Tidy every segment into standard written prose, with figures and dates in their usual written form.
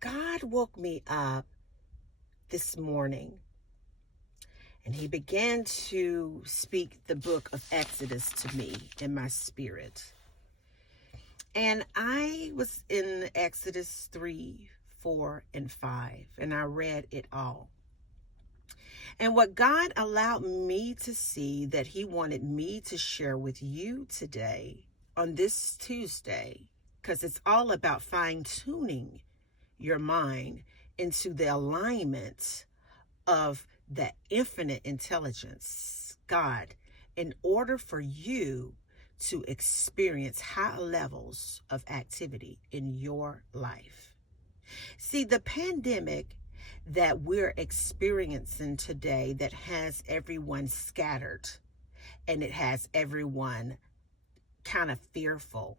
God woke me up this morning and he began to speak the book of Exodus to me in my spirit. And I was in Exodus 3, 4, and 5, and I read it all. And what God allowed me to see that he wanted me to share with you today on this Tuesday, because it's all about fine-tuning your mind into the alignment of the infinite intelligence, God, in order for you to experience high levels of activity in your life. See, the pandemic that we're experiencing today that has everyone scattered and it has everyone kind of fearful.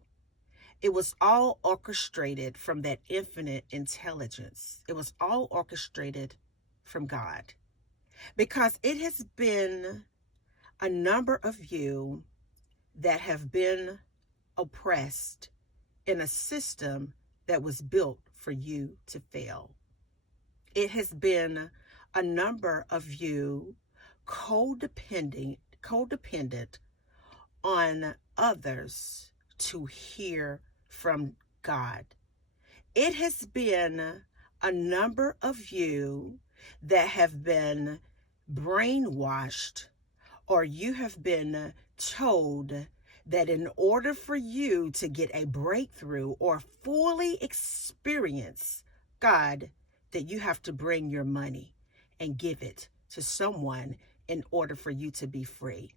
It was all orchestrated from that infinite intelligence. It was all orchestrated from God. Because it has been a number of you that have been oppressed in a system that was built for you to fail. It has been a number of you codependent on others to hear from God. It has been a number of you that have been brainwashed, or you have been told that in order for you to get a breakthrough or fully experience God, that you have to bring your money and give it to someone in order for you to be free.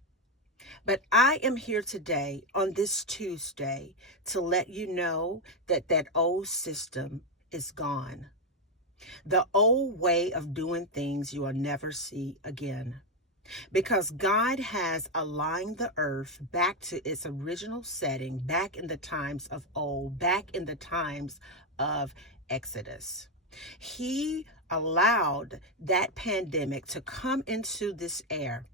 But I am here today on this Tuesday to let you know that that old system is gone. The old way of doing things you will never see again. Because God has aligned the earth back to its original setting, back in the times of old, back in the times of Exodus. He allowed that pandemic to come into this air,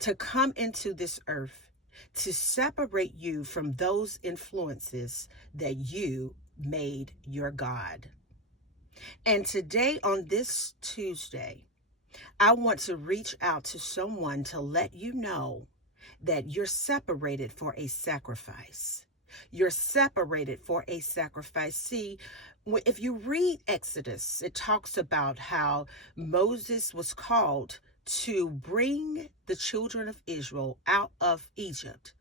to come into this earth, to separate you from those influences that you made your God. And today on this Tuesday, I want to reach out to someone to let you know that you're separated for a sacrifice. You're separated for a sacrifice. See, if you read Exodus, it talks about how Moses was called to bring the children of Israel out of Egypt.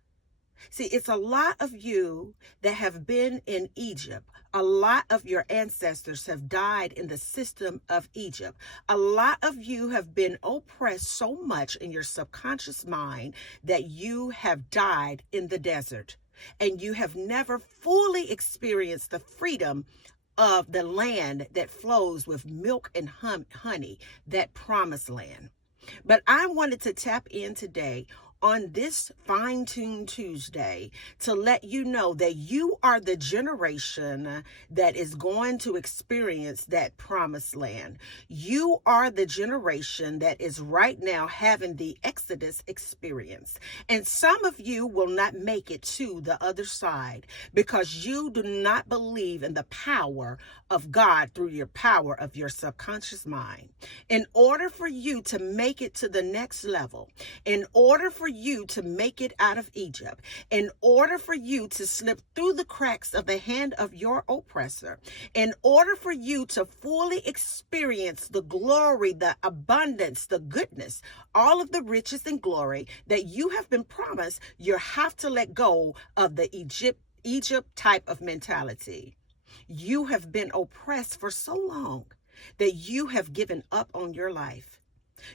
See, it's a lot of you that have been in Egypt. A lot of your ancestors have died in the system of Egypt. A lot of you have been oppressed so much in your subconscious mind that you have died in the desert. And you have never fully experienced the freedom of the land that flows with milk and honey, that promised land. But I wanted to tap in today on this fine-tuned Tuesday to let you know that you are the generation that is going to experience that promised land. You are the generation that is right now having the Exodus experience. And some of you will not make it to the other side because you do not believe in the power of God through your power of your subconscious mind. In order for you to make it to the next level, in order for you to make it out of Egypt, in order for you to slip through the cracks of the hand of your oppressor, in order for you to fully experience the glory, the abundance, the goodness, all of the riches and glory that you have been promised, you have to let go of the Egypt type of mentality. You have been oppressed for so long that you have given up on your life.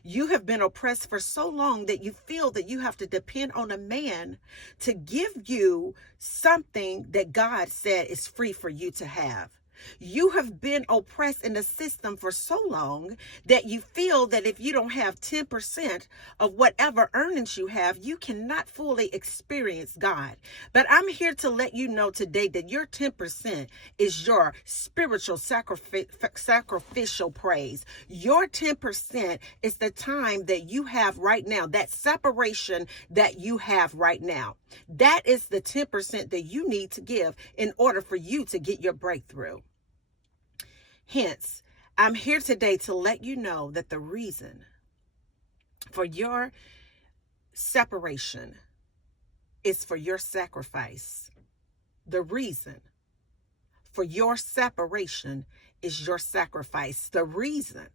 You have been oppressed for so long that you feel that you have to depend on a man to give you something that God said is free for you to have. You have been oppressed in the system for so long that you feel that if you don't have 10% of whatever earnings you have, you cannot fully experience God. But I'm here to let you know today that your 10% is your spiritual sacrificial praise. Your 10% is the time that you have right now, that separation that you have right now. That is the 10% that you need to give in order for you to get your breakthrough. Hence, I'm here today to let you know that the reason for your separation is for your sacrifice. The reason for your separation is your sacrifice. The reason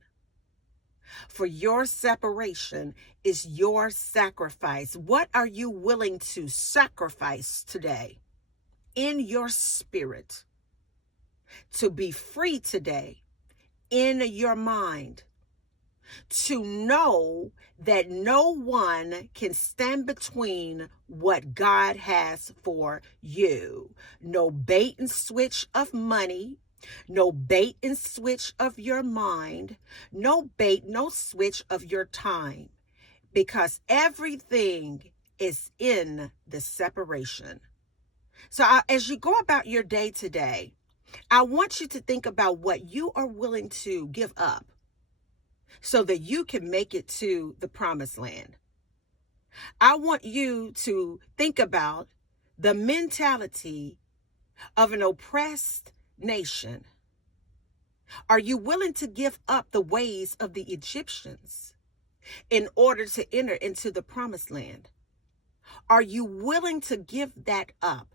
for your separation is your sacrifice. What are you willing to sacrifice today in your spirit to be free today in your mind? To know that no one can stand between what God has for you. No bait and switch of money, no bait and switch of your mind, no bait, no switch of your time, because everything is in the separation. So as you go about your day today, I want you to think about what you are willing to give up so that you can make it to the promised land. I want you to think about the mentality of an oppressed nation. Are you willing to give up the ways of the Egyptians in order to enter into the promised land? Are you willing to give that up?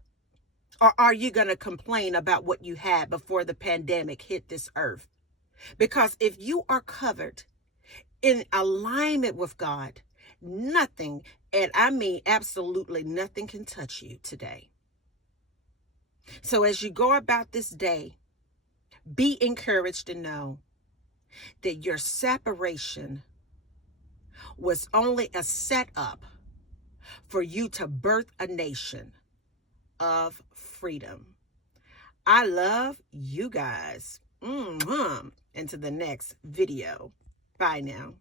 Or are you going to complain about what you had before the pandemic hit this earth? Because if you are covered in alignment with God, nothing, and I mean absolutely nothing, can touch you today. So as you go about this day, be encouraged to know that your separation was only a setup for you to birth a nation of freedom. I love you guys. Into the next video. Bye now.